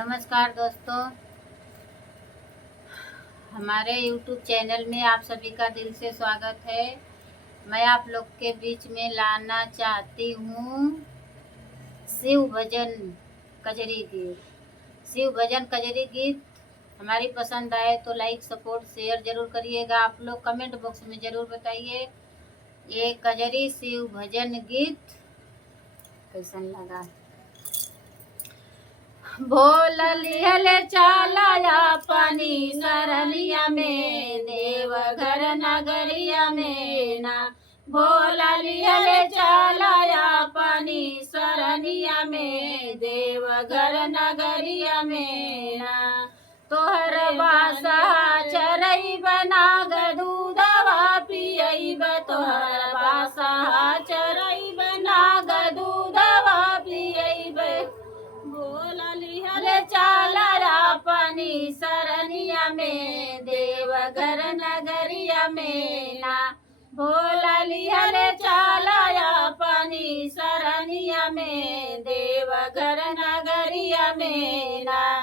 नमस्कार दोस्तों, हमारे YouTube चैनल में आप सभी का दिल से स्वागत है। मैं आप लोग के बीच में लाना चाहती हूँ शिव भजन कजरी गीत। शिव भजन कजरी गीत हमारी पसंद आए तो लाइक सपोर्ट शेयर जरूर करिएगा। आप लोग कमेंट बॉक्स में जरूर बताइए ये कजरी शिव भजन गीत कैसन लगा। बोलियल चालाया पानी सरनिया में देवघर नगरिया में ना। बोलियल चालाया पानी सरनिया में देवघर नगरिया में ना। तोहर बासा चरई बना दूधवा पियब तोहर बासा चरई बना दूधवा पियब। बोलियल चालाया पानी सरनिया में देवघर नगरिया में ना। बोलियल चालाया पानी सरनिया में देवघर नगरिया में ना।